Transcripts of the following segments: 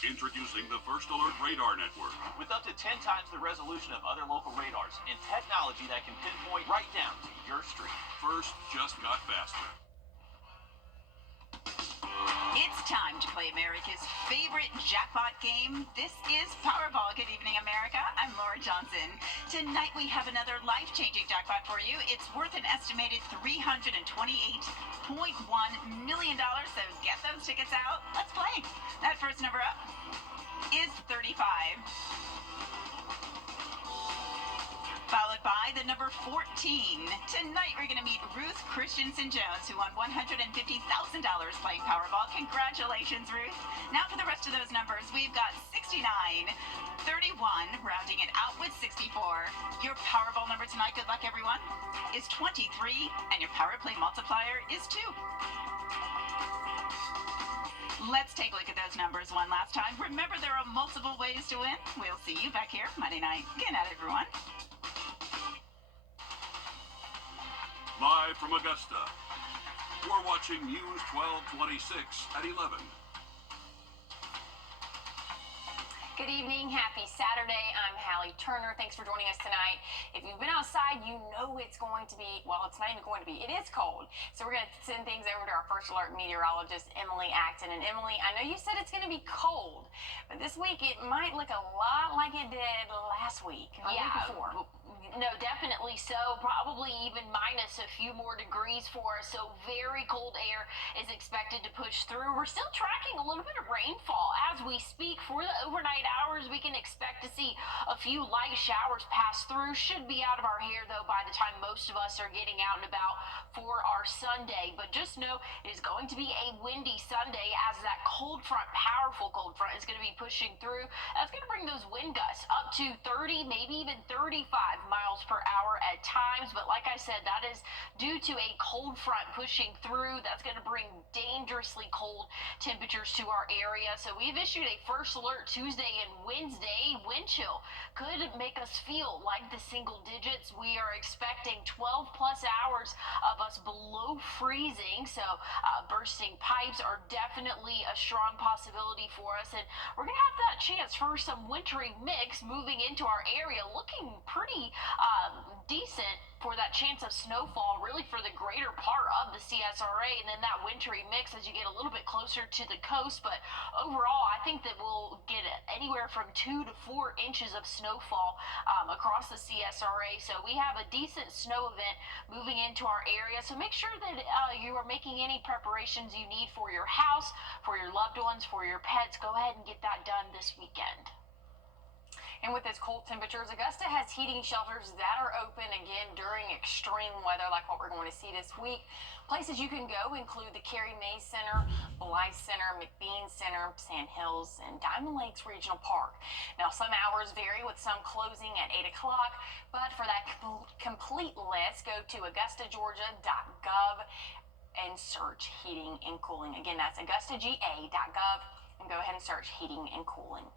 Introducing the First Alert Radar Network. With up to 10 times the resolution of other local radars and technology that can pinpoint right down to your street. First just got faster. It's time to play America's favorite jackpot game. This is Powerball. Good evening, America. I'm Laura Johnson. Tonight we have another life-changing jackpot for you. It's worth an estimated $328.1 million. So get those tickets out. Let's play. That first number up is 35. Followed by the number 14. Tonight we're going to meet Ruth Christensen Jones, who won $150,000 playing Powerball. Congratulations, Ruth. Now for the rest of those numbers, we've got 69, 31, rounding it out with 64. Your Powerball number tonight, good luck everyone, is 23, and your Power Play multiplier is 2. Let's take a look at those numbers one last time. Remember, there are multiple ways to win. We'll see you back here Monday night. Good night, everyone. Live from Augusta, you're watching News 1226 at 11. Good evening. Happy Saturday. I'm Hallie Turner. Thanks for joining us tonight. If you've been outside, you know it's going to be, well, it's not even going to be, it is cold. So we're going to send things over to our First Alert meteorologist, Emily Acton. And Emily, I know you said it's going to be cold, but this week it might look a lot like it did last week or week before. No, definitely so. Probably even minus a few more degrees for us. So very cold air is expected to push through. We're still tracking a little bit of rainfall as we speak. For the overnight hours, we can expect to see a few light showers pass through. Should be out of our hair, though, by the time most of us are getting out and about for our Sunday. But just know it is going to be a windy Sunday as that cold front, powerful cold front, is going to be pushing through. That's going to bring those wind gusts up to 30, maybe even 35 miles per hour at times. But like I said, that is due to a cold front pushing through. That's going to bring dangerously cold temperatures to our area. So we've issued a first alert Tuesday and Wednesday. Wind chill could make us feel like the single digits. We are expecting 12 plus hours of us below freezing. So bursting pipes are definitely a strong possibility for us. And we're going to have that chance for some wintry mix moving into our area, looking pretty decent for that chance of snowfall really for the greater part of the CSRA, and then that wintry mix as you get a little bit closer to the coast. But overall, I think that we'll get anywhere from 2 to 4 inches of snowfall across the CSRA. So we have a decent snow event moving into our area. So make sure that you are making any preparations you need for your house, for your loved ones, for your pets. Go ahead and get that done this weekend. And with its cold temperatures, Augusta has heating shelters that are open again during extreme weather like what we're going to see this week. Places you can go include the Carrie May Center, Blythe Center, McBean Center, Sand Hills, and Diamond Lakes Regional Park. Now, some hours vary with some closing at 8 o'clock, but for that complete list, go to augustageorgia.gov and search heating and cooling. Again, that's augustaga.gov, and go ahead and search heating and cooling.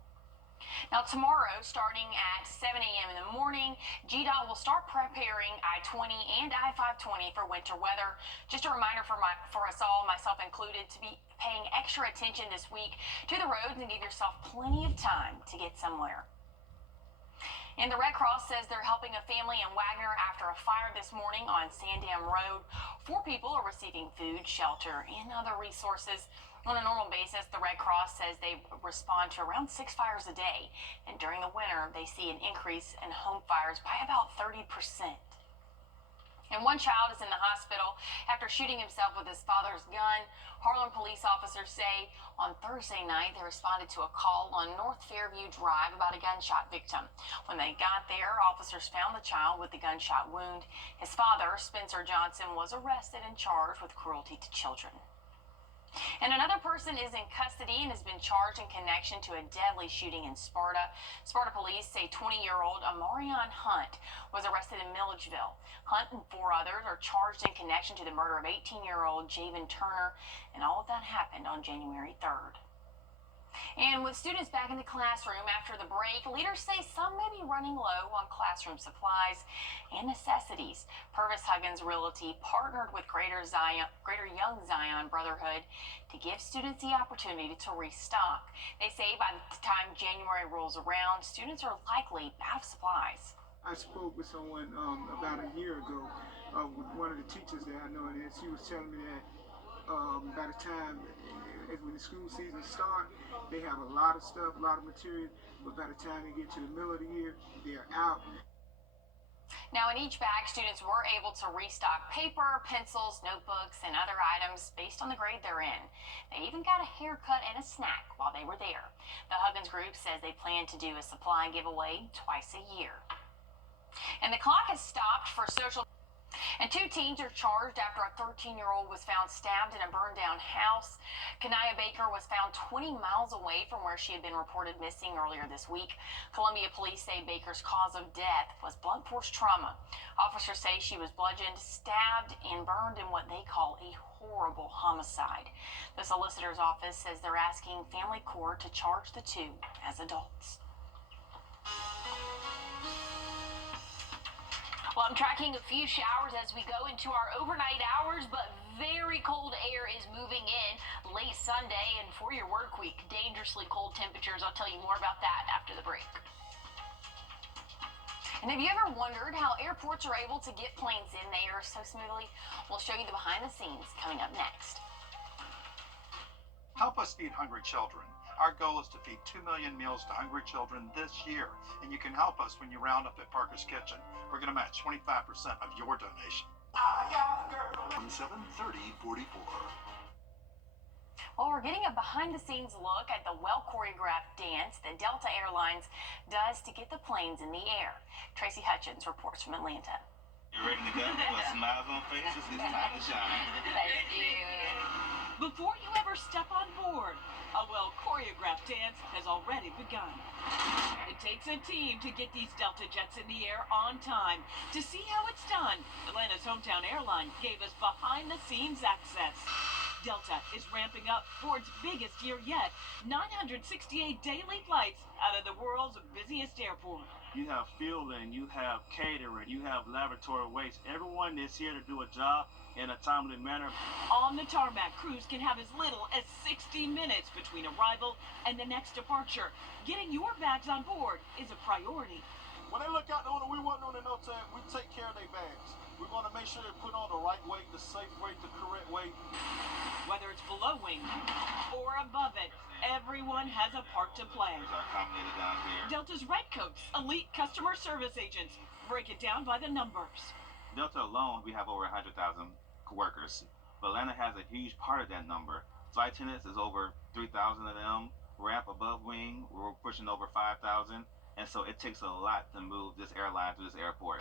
Now, tomorrow, starting at 7 a.m. in the morning, GDOT will start preparing I-20 and I-520 for winter weather. Just a reminder for us all, myself included, to be paying extra attention this week to the roads and give yourself plenty of time to get somewhere. And the Red Cross says they're helping a family in Wagner after a fire this morning on Sandam Road. 4 people are receiving food, shelter, and other resources. On a normal basis, the Red Cross says they respond to around 6 fires a day. And during the winter, they see an increase in home fires by about 30%. And one child is in the hospital after shooting himself with his father's gun. Harlan police officers say on Thursday night they responded to a call on North Fairview Drive about a gunshot victim. When they got there, officers found the child with the gunshot wound. His father, Spencer Johnson, was arrested and charged with cruelty to children. And another person is in custody and has been charged in connection to a deadly shooting in Sparta. Sparta police say 20-year-old Amarion Hunt was arrested in Milledgeville. Hunt and 4 others are charged in connection to the murder of 18-year-old Javen Turner, and all of that happened on January 3rd. And with students back in the classroom after the break, leaders say some may be running low on classroom supplies and necessities. Purvis Huggins Realty partnered with Greater Young Zion Brotherhood to give students the opportunity to restock. They say by the time January rolls around, students are likely out of supplies. I spoke with someone about a year ago, with one of the teachers that I know, and she was telling me that by the time when the school season starts, they have a lot of stuff, a lot of material, but by the time they get to the middle of the year, they're out. Now, in each bag, students were able to restock paper, pencils, notebooks, and other items based on the grade they're in. They even got a haircut and a snack while they were there. The Huggins Group says they plan to do a supply giveaway twice a year. And the clock has stopped for social. And 2 teens are charged after a 13-year-old was found stabbed in a burned-down house. Kanaya Baker was found 20 miles away from where she had been reported missing earlier this week. Columbia police say Baker's cause of death was blunt force trauma. Officers say she was bludgeoned, stabbed, and burned in what they call a horrible homicide. The solicitor's office says they're asking family court to charge the 2 as adults. Well, I'm tracking a few showers as we go into our overnight hours, but very cold air is moving in late Sunday and for your work week. Dangerously cold temperatures. I'll tell you more about that after the break. And have you ever wondered how airports are able to get planes in the air so smoothly? We'll show you the behind the scenes coming up next. Help us feed hungry children. Our goal is to feed 2 million meals to hungry children this year, and you can help us when you round up at Parker's Kitchen. We're going to match 25% of your donation. 730-44. Well, we're getting a behind-the-scenes look at the well-choreographed dance that Delta Airlines does to get the planes in the air. Tracy Hutchins reports from Atlanta. You ready to go? With smiles on faces, it's time to shine. Thank you. Before you ever step on board, a well-choreographed dance has already begun. It takes a team to get these Delta jets in the air on time. To see how it's done, Atlanta's hometown airline gave us behind-the-scenes access. Delta is ramping up for its biggest year yet, 968 daily flights out of the world's busiest airport. You have fueling, you have catering, you have laboratory waste. Everyone is here to do a job in a timely manner. On the tarmac, crews can have as little as 60 minutes between arrival and the next departure. Getting your bags on board is a priority. When they look out the window, we wasn't on the no time. We take care of their bags. We want to make sure they put on the right weight, the safe weight, the correct weight. Whether it's below wing or above it, everyone has a part to play. There's our company down here. Delta's Red Coats, elite customer service agents, break it down by the numbers. Delta alone, we have over 100,000 workers. But Atlanta has a huge part of that number. Flight attendants is over 3,000 of them. Ramp above wing, we're pushing over 5,000. And so it takes a lot to move this airline to this airport.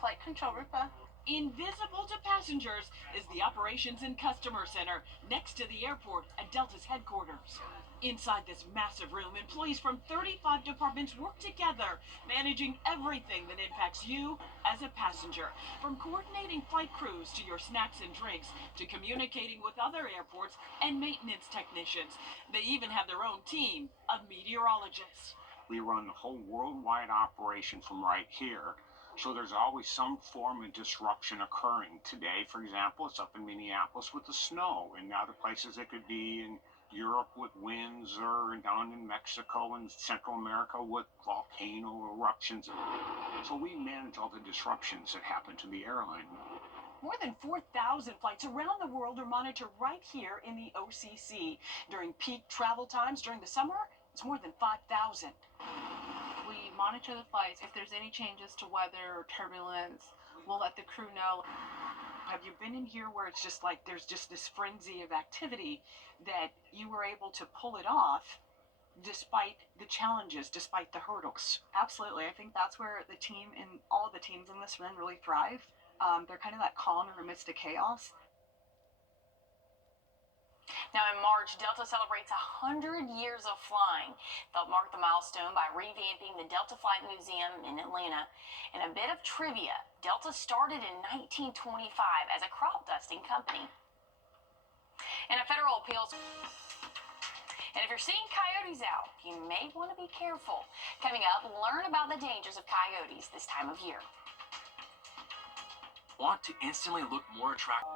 Flight control, Rupa. Invisible to passengers is the Operations and Customer Center next to the airport at Delta's headquarters. Inside this massive room, employees from 35 departments work together, managing everything that impacts you as a passenger. From coordinating flight crews to your snacks and drinks, to communicating with other airports and maintenance technicians. They even have their own team of meteorologists. We run the whole worldwide operation from right here. So there's always some form of disruption occurring. Today, for example, it's up in Minneapolis with the snow, and other places it could be in Europe with winds, or down in Mexico and Central America with volcano eruptions. So we manage all the disruptions that happen to the airline. More than 4,000 flights around the world are monitored right here in the OCC. During peak travel times during the summer, it's more than 5,000. We monitor the flights. If there's any changes to weather or turbulence, we'll let the crew know. Have you been in here where it's just like there's just this frenzy of activity that you were able to pull it off despite the challenges, despite the hurdles? Absolutely. I think that's where the team and all the teams in this run really thrive. They're kind of that calm in the midst of chaos. Now in March, Delta celebrates 100 years of flying. They'll mark the milestone by revamping the Delta Flight Museum in Atlanta. And a bit of trivia, Delta started in 1925 as a crop dusting company. And a federal appeals. And if you're seeing coyotes out, you may want to be careful. Coming up, learn about the dangers of coyotes this time of year. Want to instantly look more attractive?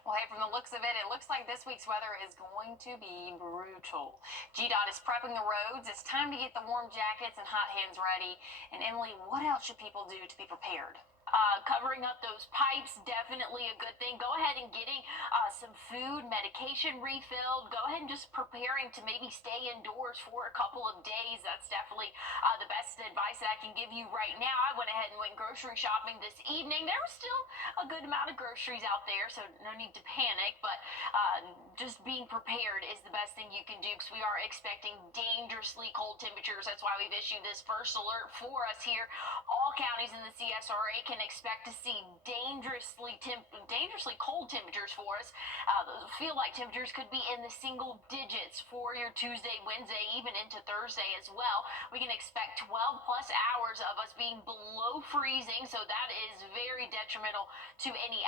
Well, hey, from the looks of it, it looks like this week's weather is going to be brutal. GDOT is prepping the roads. It's time to get the warm jackets and hot hands ready. And Emily, what else should people do to be prepared? Covering up those pipes, definitely a good thing. Go ahead and getting some food, medication refilled. Go ahead and just preparing to maybe stay indoors for a couple of days. That's definitely the best advice that I can give you right now. I went ahead and went grocery shopping this evening. There was still a good amount of groceries out there, so no need to panic, but just being prepared is the best thing you can do because we are expecting dangerously cold temperatures. That's why we've issued this first alert for us here. All counties in the CSRA can expect to see dangerously cold temperatures for us. Those feel like temperatures could be in the single digits for your Tuesday, Wednesday, even into Thursday as well. We can expect 12 plus hours of us being below freezing, so that is very detrimental to any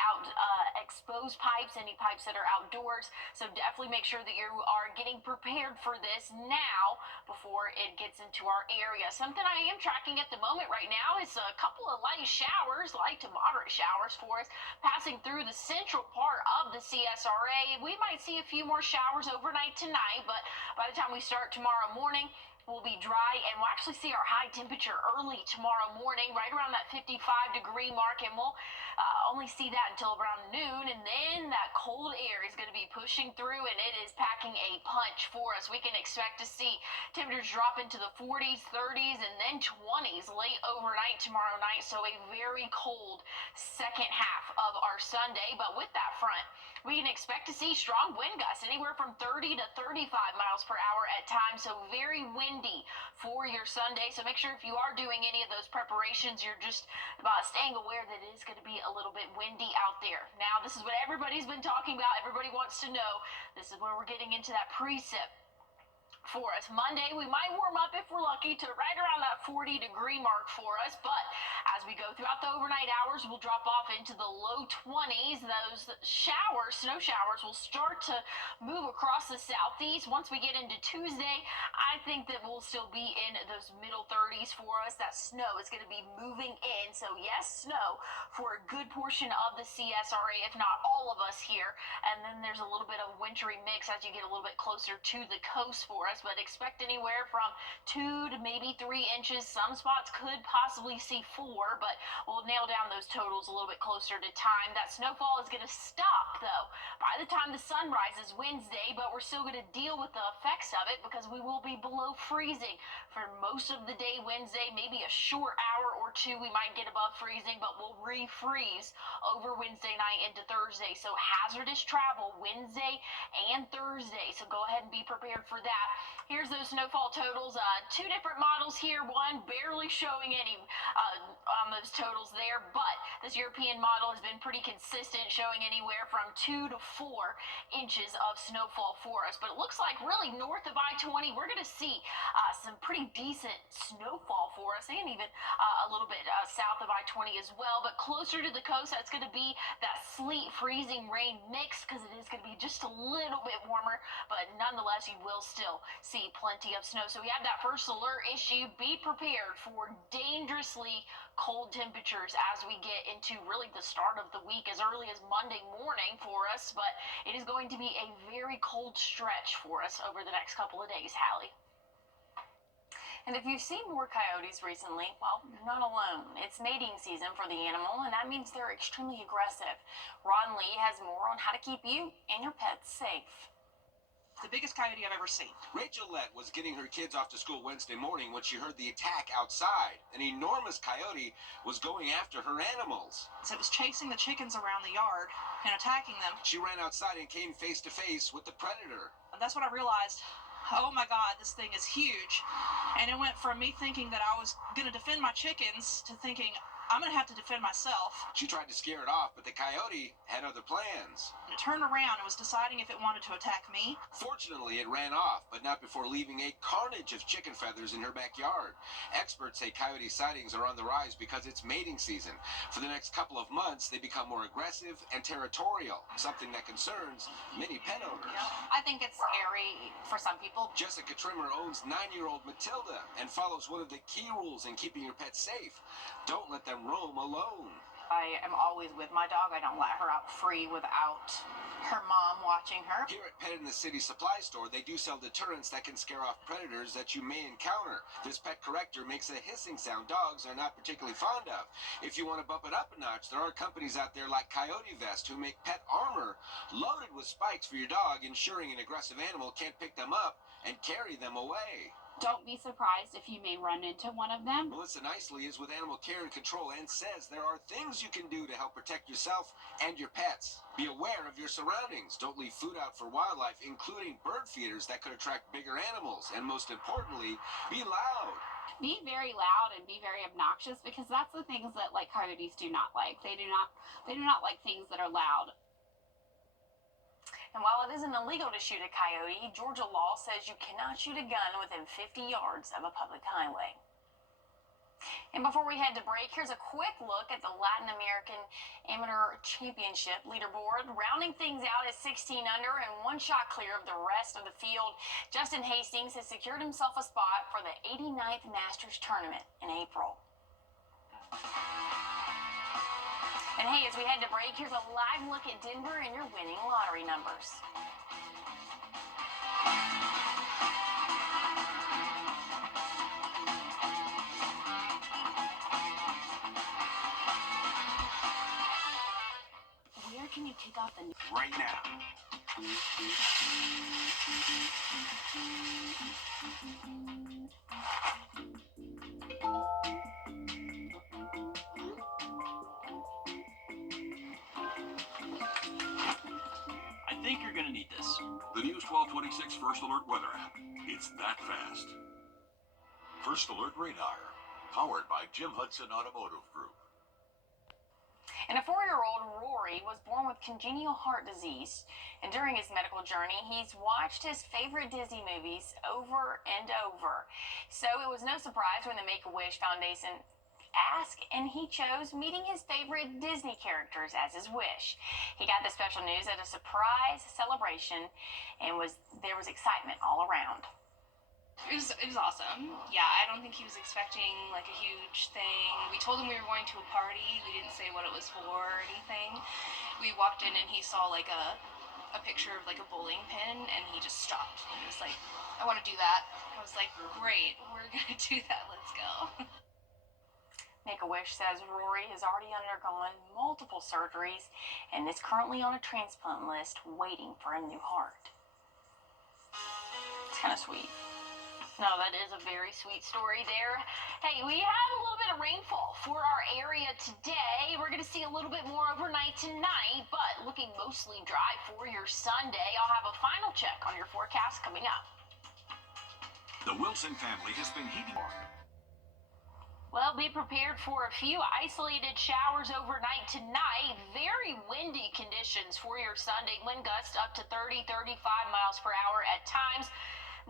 exposed pipes, any pipes that are outdoors. So definitely make sure that you are getting prepared for this now before it gets into our area. Something I am tracking at the moment right now is a couple of light showers, light to moderate showers for us, passing through the central part of the CSRA. We might see a few more showers overnight tonight, but by the time we start tomorrow morning, we'll be dry, and we'll actually see our high temperature early tomorrow morning, right around that 55-degree mark, and we'll only see that until around noon, and then that cold air is going to be pushing through, and it is packing a punch for us. We can expect to see temperatures drop into the 40s, 30s, and then 20s late overnight tomorrow night, so a very cold second half of our Sunday. But with that front, we can expect to see strong wind gusts, anywhere from 30 to 35 miles per hour at times, so very windy for your Sunday. So make sure if you are doing any of those preparations, you're just staying aware that it is going to be a little bit windy out there. Now, this is what everybody's been talking about. Everybody wants to know. This is where we're getting into that precip for us. Monday, we might warm up if we're lucky to right around that 40-degree mark for us, but as we go throughout the overnight hours, we'll drop off into the low 20s. Those showers, snow showers, will start to move across the southeast. Once we get into Tuesday, I think that we'll still be in those middle 30s for us. That snow is going to be moving in, so yes, snow for a good portion of the CSRA, if not all of us here, and then there's a little bit of wintry mix as you get a little bit closer to the coast for us. But expect anywhere from 2 to maybe 3 inches. Some spots could possibly see 4, but we'll nail down those totals a little bit closer to time. That snowfall is going to stop, though, by the time the sun rises Wednesday, but we're still going to deal with the effects of it because we will be below freezing for most of the day Wednesday. Maybe a short hour or two we might get above freezing, but we'll refreeze over Wednesday night into Thursday. So hazardous travel Wednesday and Thursday, so go ahead and be prepared for that. Here's those snowfall totals. 2 different models here. One barely showing any on those totals there, but this European model has been pretty consistent, showing anywhere from 2 to 4 inches of snowfall for us. But it looks like really north of I-20, we're going to see some pretty decent snowfall for us, and even a little bit south of I-20 as well. But closer to the coast, that's going to be that sleet, freezing rain mix, because it is going to be just a little bit warmer, but nonetheless, you will still see plenty of snow. So we have that first alert issued. Be prepared for dangerously cold temperatures as we get into really the start of the week, as early as Monday morning for us, but it is going to be a very cold stretch for us over the next couple of days, Hallie. And if you've seen more coyotes recently, well, you're not alone. It's mating season for the animal, and that means they're extremely aggressive. Ron Lee has more on how to keep you and your pets safe. The biggest coyote I've ever seen. Rachel Lett was getting her kids off to school Wednesday morning when she heard the attack outside. An enormous coyote was going after her animals. So it was chasing the chickens around the yard and attacking them. She ran outside and came face to face with the predator. And that's when I realized, oh my God, this thing is huge. And it went from me thinking that I was going to defend my chickens to thinking I'm gonna have to defend myself. She tried to scare it off, but the coyote had other plans. It turned around and was deciding if it wanted to attack me. Fortunately, it ran off, but not before leaving a carnage of chicken feathers in her backyard. Experts say coyote sightings are on the rise because it's mating season. For the next couple of months, they become more aggressive and territorial, something that concerns many pet owners. I think it's scary for some people. Jessica Trimmer owns 9-year-old Matilda and follows one of the key rules in keeping your pet safe. Don't let them roam alone. I am always with my dog. I don't let her out free without her mom watching her. Here at Pet in the City Supply Store, they do sell deterrents that can scare off predators that you may encounter. This pet corrector makes a hissing sound dogs are not particularly fond of. If you want to bump it up a notch, there are companies out there like Coyote Vest who make pet armor loaded with spikes for your dog, ensuring an aggressive animal can't pick them up and carry them away. Don't be surprised if you may run into one of them. Melissa Nicely is with Animal Care and Control and says there are things you can do to help protect yourself and your pets. Be aware of your surroundings. Don't leave food out for wildlife, including bird feeders that could attract bigger animals. And most importantly, be loud. Be very loud and be very obnoxious, because that's the things that coyotes do not like. They do not like things that are loud. And while it isn't illegal to shoot a coyote, Georgia law says you cannot shoot a gun within 50 yards of a public highway. And before we head to break, here's a quick look at the Latin American Amateur Championship leaderboard. Rounding things out is 16 under and one shot clear of the rest of the field. Justin Hastings has secured himself a spot for the 89th Masters Tournament in April. And hey, as we head to break, here's a live look at Denver and your winning lottery numbers. Where can you kick off the... Right now. I think you're gonna need this. The News 1226 First Alert Weather app. It's that fast. First Alert Radar, powered by Jim Hudson Automotive Group. And a 4-year-old, Rory, was born with congenital heart disease. And during his medical journey, he's watched his favorite Disney movies over and over. So it was no surprise when the Make-A-Wish Foundation asked, and he chose meeting his favorite Disney characters as his wish. He got the special news at a surprise celebration, and there was excitement all around. It was awesome. Yeah, I don't think he was expecting like a huge thing. We told him we were going to a party. We didn't say what it was for or anything. We walked in and he saw like a picture of like a bowling pin, and he just stopped. He was like, I want to do that. I was like, great, we're gonna do that, let's go. Make-A-Wish says Rory has already undergone multiple surgeries and is currently on a transplant list waiting for a new heart. It's kind of sweet. No, that is a very sweet story there. Hey, we had a little bit of rainfall for our area today. We're going to see a little bit more overnight tonight, but looking mostly dry for your Sunday. I'll have a final check on your forecast coming up. The Wilson family has been heating on. Well, be prepared for a few isolated showers overnight tonight. Very windy conditions for your Sunday. Wind gusts up to 30, 35 miles per hour at times.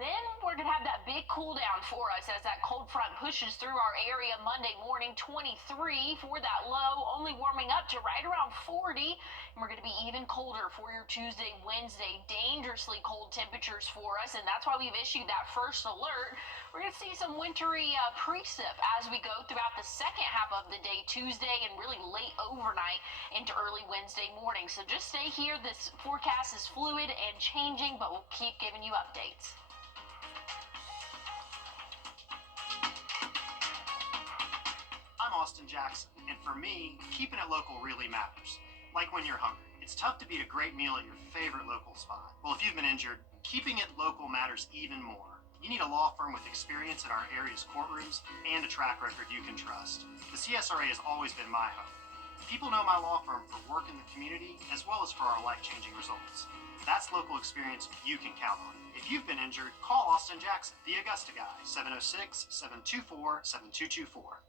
Then we're going to have that big cool down for us as that cold front pushes through our area Monday morning. 23 for that low, only warming up to right around 40. And we're going to be even colder for your Tuesday, Wednesday. Dangerously cold temperatures for us, and that's why we've issued that first alert. We're going to see some wintry precip as we go throughout the second half of the day, Tuesday, and really late overnight into early Wednesday morning. So just stay here. This forecast is fluid and changing, but we'll keep giving you updates. I'm Austin Jackson, and for me, keeping it local really matters. Like when you're hungry. It's tough to beat a great meal at your favorite local spot. Well, if you've been injured, keeping it local matters even more. You need a law firm with experience in our area's courtrooms and a track record you can trust. The CSRA has always been my home. People know my law firm for work in the community as well as for our life-changing results. That's local experience you can count on. If you've been injured, call Austin Jackson, the Augusta guy, 706-724-7224.